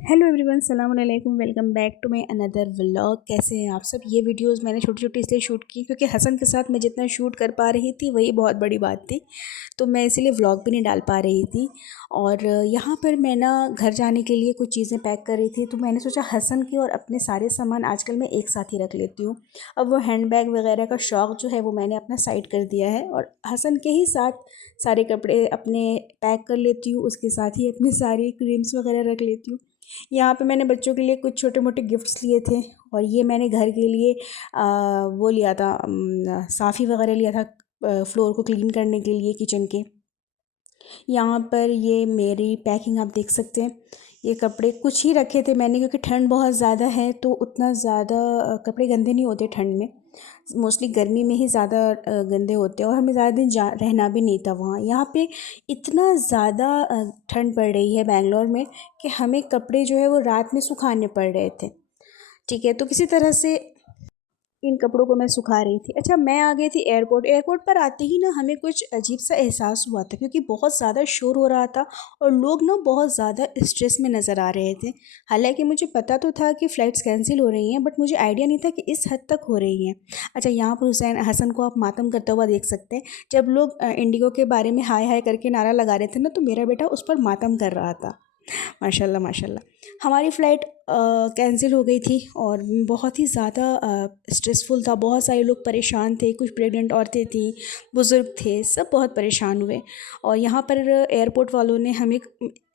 Hello everyone, सलाम अलैकुम। Welcome back to my another vlog. कैसे हैं आप सब। ये वीडियोस मैंने छोटी छोटी इसलिए शूट की क्योंकि हसन के साथ मैं जितना शूट कर पा रही थी वही बहुत बड़ी बात थी, तो मैं इसीलिए व्लॉग भी नहीं डाल पा रही थी। और यहाँ पर मैं ना घर जाने के लिए कुछ चीज़ें पैक कर रही थी, तो मैंने सोचा हसन के और अपने सारे सामान आजकल मैं एक साथ ही रख लेती हूँ। अब वो हैंड बैग वगैरह का शौक़ जो है वो मैंने अपना साइड कर दिया है और हसन के ही साथ सारे कपड़े अपने पैक कर लेती हूँ, उसके साथ ही अपनी सारी क्रीम्स वगैरह रख लेती हूँ। यहाँ पे मैंने बच्चों के लिए कुछ छोटे मोटे गिफ्ट्स लिए थे और ये मैंने घर के लिए वो लिया था, साफ़ी वगैरह लिया था फ्लोर को क्लीन करने के लिए किचन के। यहाँ पर ये मेरी पैकिंग आप देख सकते हैं। ये कपड़े कुछ ही रखे थे मैंने क्योंकि ठंड बहुत ज़्यादा है, तो उतना ज़्यादा कपड़े गंदे नहीं होते ठंड में। मोस्टली गर्मी में ही ज़्यादा गंदे होते हैं और हमें ज़्यादा दिन रहना भी नहीं था वहाँ। यहाँ पे इतना ज़्यादा ठंड पड़ रही है बेंगलोर में कि हमें कपड़े जो है वो रात में सुखाने पड़ रहे थे। ठीक है, तो किसी तरह से इन कपड़ों को मैं सुखा रही थी। अच्छा, मैं आ गई थी एयरपोर्ट। एयरपोर्ट पर आते ही ना हमें कुछ अजीब सा एहसास हुआ था क्योंकि बहुत ज़्यादा शोर हो रहा था और लोग ना बहुत ज़्यादा स्ट्रेस में नज़र आ रहे थे। हालांकि मुझे पता तो था कि फ़्लाइट्स कैंसिल हो रही हैं, बट मुझे आइडिया नहीं था कि इस हद तक हो रही हैं। अच्छा, यहाँ पर हुसैन हसन को आप मातम करता हुआ देख सकते हैं। जब लोग इंडिगो के बारे में हाय हाय करके नारा लगा रहे थे ना, तो मेरा बेटा उस पर मातम कर रहा था। माशाल्लाह माशाल्लाह। हमारी फ़्लाइट कैंसिल हो गई थी और बहुत ही ज़्यादा स्ट्रेसफुल था। बहुत सारे लोग परेशान थे, कुछ प्रेग्नेंट औरतें थीं, बुज़ुर्ग थे, सब बहुत परेशान हुए। और यहाँ पर एयरपोर्ट वालों ने हमें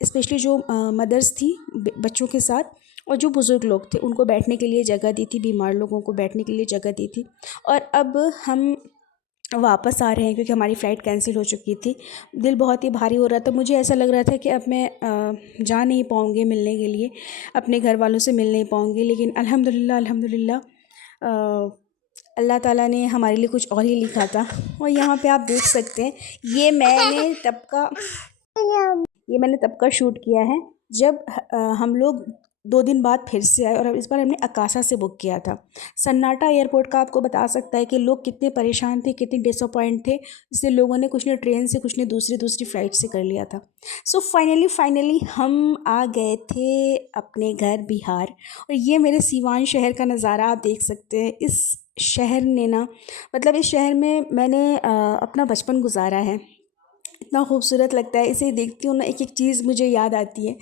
स्पेशली जो मदर्स थी बच्चों के साथ और जो बुज़ुर्ग लोग थे उनको बैठने के लिए जगह दी थी, बीमार लोगों को बैठने के लिए जगह दी थी। और अब हम वापस आ रहे हैं क्योंकि हमारी फ़्लाइट कैंसिल हो चुकी थी। दिल बहुत ही भारी हो रहा था। मुझे ऐसा लग रहा था कि अब मैं जा नहीं पाऊँगी मिलने के लिए, अपने घर वालों से मिल नहीं पाऊँगी। लेकिन अल्हम्दुलिल्लाह अल्हम्दुलिल्लाह अल्लाह ताला ने हमारे लिए कुछ और ही लिखा था। और यहाँ पे आप देख सकते हैं, ये मैंने तब का शूट किया है जब हम लोग 2 दिन बाद फिर से आए और अब इस बार हमने अकाशा से बुक किया था। सन्नाटा एयरपोर्ट का आपको बता सकता है कि लोग कितने परेशान थे, कितने डिसअपॉइंट थे, इसलिए लोगों ने कुछ ने ट्रेन से, कुछ ने दूसरी दूसरी फ़्लाइट से कर लिया था। सो फाइनली हम आ गए थे अपने घर बिहार। और ये मेरे सीवान शहर का नज़ारा आप देख सकते हैं। इस शहर ने ना, मतलब इस शहर में मैंने अपना बचपन गुजारा है। इतना खूबसूरत लगता है, इसे देखती हूँ ना, एक एक चीज़ मुझे याद आती है।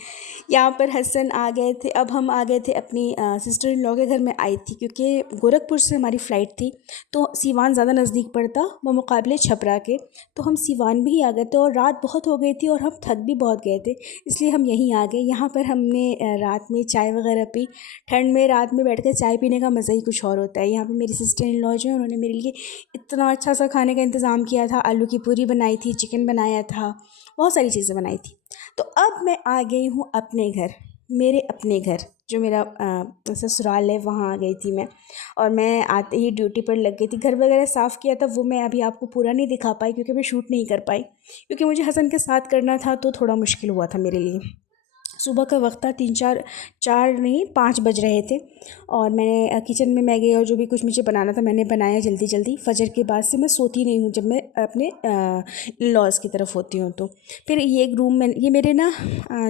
यहाँ पर हसन आ गए थे। अब हम आ गए थे अपनी सिस्टर इन लॉ के घर में आई थी क्योंकि गोरखपुर से हमारी फ़्लाइट थी, तो सीवान ज़्यादा नज़दीक पड़ता बमुकाबले छपरा के। तो हम सीवान भी ही आ गए थे और रात बहुत हो गई थी और हम थक भी बहुत गए थे, इसलिए हम यहीं आ गए। यहाँ पर हमने रात में चाय वगैरह पी। ठंड में रात में बैठ कर चाय पीने का मज़ा ही कुछ और होता है। यहाँ पर मेरी सिस्टर इन लॉ जो है, उन्होंने मेरे लिए इतना अच्छा सा खाने का इंतज़ाम किया था। आलू की पूरी बनाई थी, चिकन बनाया था, बहुत सारी चीज़ें बनाई थी। तो अब मैं आ गई हूँ अपने घर, मेरे अपने घर जो मेरा ससुराल है, वहाँ आ गई थी मैं। और मैं आते ही ड्यूटी पर लग गई थी। घर वगैरह साफ़ किया था, वो मैं अभी आपको पूरा नहीं दिखा पाई क्योंकि मैं शूट नहीं कर पाई, क्योंकि मुझे हसन के साथ करना था तो थोड़ा मुश्किल हुआ था मेरे लिए। सुबह का वक्त था, 4 नहीं 5 बज रहे थे और मैंने किचन में मैं गई और जो भी कुछ मुझे बनाना था मैंने बनाया जल्दी जल्दी। फजर के बाद से मैं सोती नहीं हूँ जब मैं अपने लॉज की तरफ होती हूँ। तो फिर ये एक रूम में, ये मेरे ना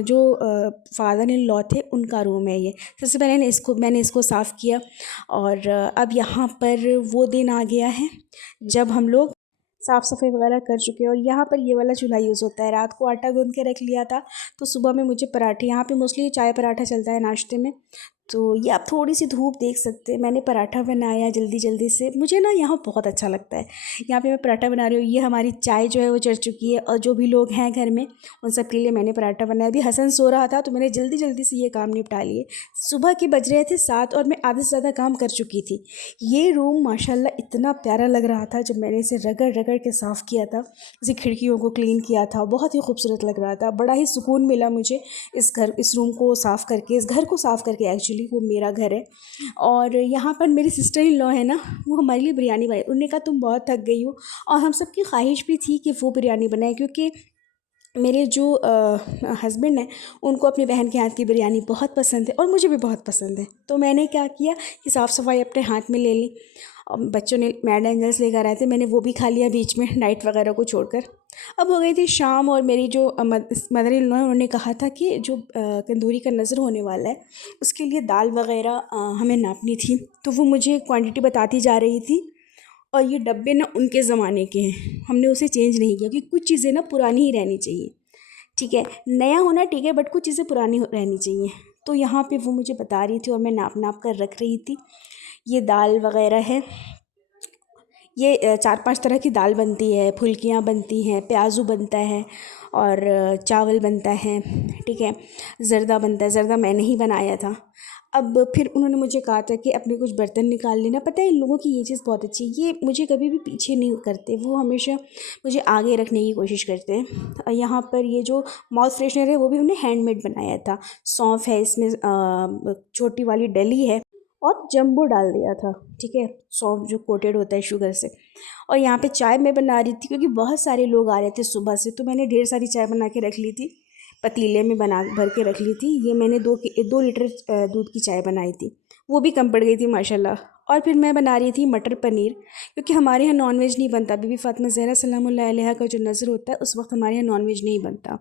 जो फादर इन लॉ थे उनका रूम है ये। सबसे पहले मैंने इसको साफ़ किया और अब यहाँ पर वो दिन आ गया है जब हम लोग साफ़ सफाई वगैरह कर चुके हैं। और यहाँ पर ये वाला चूल्हा यूज़ होता है। रात को आटा गूंद के रख लिया था, तो सुबह में मुझे पराठे, यहाँ पे मोस्टली चाय पराठा चलता है नाश्ते में। तो ये आप थोड़ी सी धूप देख सकते हैं, मैंने पराठा बनाया जल्दी जल्दी से। मुझे ना यहाँ बहुत अच्छा लगता है। यहाँ पे मैं पराठा बना रही हूँ, ये हमारी चाय जो है वो चढ़ चुकी है और जो भी लोग हैं घर में उन सब के लिए मैंने पराठा बनाया। अभी हसन सो रहा था तो मैंने जल्दी जल्दी से ये काम निपटा लिए। सुबह के बज रहे थे 7 और मैं आधे से ज़्यादा काम कर चुकी थी। ये रूम माशाल्लाह इतना प्यारा लग रहा था जब मैंने इसे रगड़ रगड़ के साफ़ किया था, इसे खिड़कियों को क्लीन किया था, बहुत ही खूबसूरत लग रहा था। बड़ा ही सुकून मिला मुझे इस रूम को साफ़ करके, इस घर को साफ़ करके। एक्चुअली वो मेरा घर है। और यहाँ पर मेरी सिस्टर इन लॉ है ना, वो हमारे लिए बिरयानी बनाई। उन्होंने कहा तुम बहुत थक गई हो, और हम सब की ख्वाहिश भी थी कि वो बिरयानी बनाए क्योंकि मेरे जो हस्बैंड हैं उनको अपनी बहन के हाथ की बिरयानी बहुत पसंद है और मुझे भी बहुत पसंद है। तो मैंने क्या किया कि साफ़ सफाई अपने हाथ में ले ली बच्चों ने मैड एंजल्स लेकर आए थे, मैंने वो भी खा लिया बीच में डाइट वगैरह को छोड़कर। अब हो गई थी शाम और मेरी जो मदर इन लॉ है उन्होंने कहा था कि जो तंदूरी का नज़र होने वाला है उसके लिए दाल वगैरह हमें नापनी थी। तो वो मुझे क्वांटिटी बताती जा रही थी और ये डब्बे ना उनके ज़माने के हैं, हमने उसे चेंज नहीं किया क्योंकि कुछ चीज़ें ना पुरानी ही रहनी चाहिए। ठीक है, नया होना ठीक है बट कुछ चीज़ें पुरानी रहनी चाहिए। तो यहाँ पे वो मुझे बता रही थी और मैं नाप नाप कर रख रही थी। ये दाल वगैरह है, ये 4-5 तरह की दाल बनती है, फुल्कियाँ बनती हैं, प्याज़ू बनता है और चावल बनता है। ठीक है, ज़र्दा बनता है, ज़र्दा मैंने ही बनाया था। अब फिर उन्होंने मुझे कहा था कि अपने कुछ बर्तन निकाल लेना। पता है इन लोगों की ये चीज़ बहुत अच्छी है, ये मुझे कभी भी पीछे नहीं करते, वो हमेशा मुझे आगे रखने की कोशिश करते हैं। यहाँ पर ये जो माउथ फ्रेशनर है वो भी हमने हैंडमेड बनाया था। सौंफ है इसमें, छोटी वाली डली है और जंबो डाल दिया था। ठीक है, सौंफ जो कोटेड होता है शुगर से। और यहाँ पे चाय मैं बना रही थी क्योंकि बहुत सारे लोग आ रहे थे सुबह से, तो मैंने ढेर सारी चाय बना के रख ली थी, पतीले में बना भर के रख ली थी। ये मैंने 2 लीटर दूध की चाय बनाई थी, वो भी कम पड़ गई थी माशाल्लाह। और फिर मैं बना रही थी मटर पनीर, क्योंकि हमारे यहाँ नॉनवेज नहीं बनता। बीबी फ़ातिमा ज़हरा सलामुल्लाह अलैहा का जो नज़र होता है उस वक्त हमारे यहाँ नॉनवेज नहीं बनता।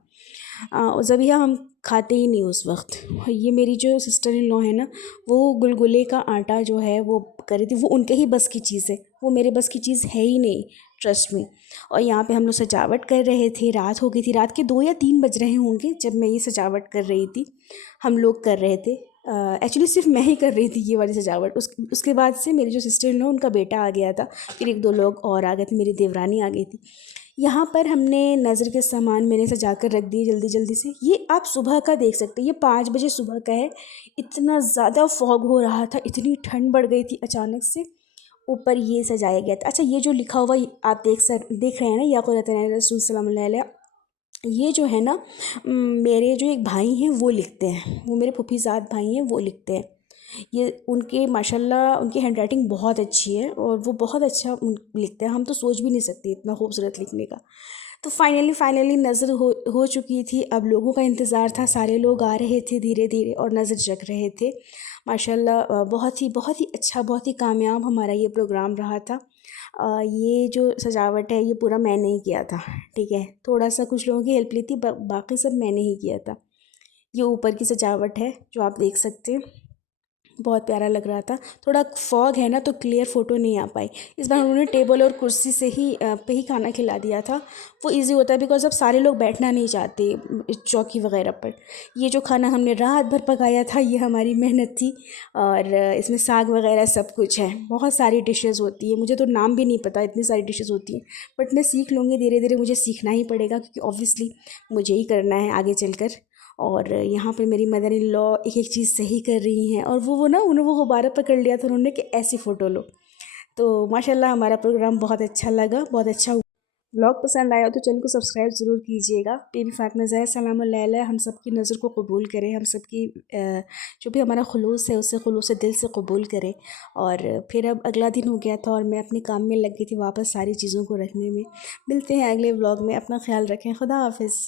ज़बिया हम खाते ही नहीं उस वक्त। ये मेरी जो सिस्टर इन लॉ है ना, वो गुलगुले का आटा जो है वो कर रही थी, वो उनके ही बस की चीज़ है, वो मेरे बस की चीज़ है ही नहीं, ट्रस्ट में। और यहाँ पे हम लोग सजावट कर रहे थे, रात हो गई थी, रात के 2 या 3 बज रहे होंगे जब मैं ये सजावट कर रही थी। हम लोग कर रहे थे, एक्चुअली सिर्फ मैं ही कर रही थी ये वाली सजावट। उसके बाद से मेरी जो सिस्टर इन लॉ उनका बेटा आ गया था, फिर 1-2 लोग और आ गए थे, मेरी देवरानी आ गई थी। यहाँ पर हमने नज़र के सामान मैंने सजा कर रख दिए जल्दी जल्दी से। ये आप सुबह का देख सकते हैं, ये 5 बजे सुबह का है। इतना ज़्यादा फॉग हो रहा था, इतनी ठंड बढ़ गई थी अचानक से। ऊपर ये सजाया गया था। अच्छा, ये जो लिखा हुआ आप देख रहे हैं ना, याक़ूतुन रसूल सल्लल्लाहु अलैहि, ये जो है ना, मेरे जो एक भाई हैं वो लिखते हैं, वो मेरे फूफीज़ाद भाई हैं वो लिखते हैं। ये उनके माशाल्लाह उनकी हैंडराइटिंग बहुत अच्छी है और वो बहुत अच्छा लिखते हैं, हम तो सोच भी नहीं सकते इतना खूबसूरत लिखने का। तो फाइनली नज़र हो चुकी थी। अब लोगों का इंतज़ार था, सारे लोग आ रहे थे धीरे धीरे और नज़र जग रहे थे माशाल्लाह। बहुत ही अच्छा, बहुत ही कामयाब हमारा ये प्रोग्राम रहा था। ये जो सजावट है ये पूरा मैंने ही किया था। ठीक है, थोड़ा सा कुछ लोगों की हेल्प ली थी, बाकी सब मैंने ही किया था। ये ऊपर की सजावट है जो आप देख सकते हैं, बहुत प्यारा लग रहा था। थोड़ा फॉग है ना तो क्लियर फ़ोटो नहीं आ पाई। इस बार उन्होंने टेबल और कुर्सी से ही पे ही खाना खिला दिया था। वो इजी होता है बिकॉज़ अब सारे लोग बैठना नहीं चाहते चौकी वगैरह पर। ये जो खाना हमने रात भर पकाया था ये हमारी मेहनत थी। और इसमें साग वगैरह सब कुछ है, बहुत सारी डिशेज़ होती है, मुझे तो नाम भी नहीं पता, इतनी सारी डिशेज़ होती हैं। बट मैं सीख लूँगी धीरे धीरे, मुझे सीखना ही पड़ेगा क्योंकि ऑब्वियसली मुझे ही करना है आगे चलकर। और यहाँ पर मेरी मदर इन लॉ एक एक चीज़ सही कर रही हैं और वो ना उन्होंने वो गुब्बारा पकड़ लिया था उन्होंने कि ऐसी फ़ोटो लो। तो माशाल्लाह हमारा प्रोग्राम बहुत अच्छा लगा, बहुत अच्छा। व्लॉग पसंद आया तो चैनल को सब्सक्राइब ज़रूर कीजिएगा। बीबी फ़ातिमा ज़हरा सलामुल्लाह अलैहा हम सब की नज़र को कबूल करें, हम सब की जो भी हमारा खुलूस है उसे खुलूस दिल से कबूल करें। और फिर अब अगला दिन हो गया था और मैं अपने काम में लग गई थी वापस सारी चीज़ों को रखने में। मिलते हैं अगले व्लॉग में, अपना ख्याल रखें, खुदा हाफिज़।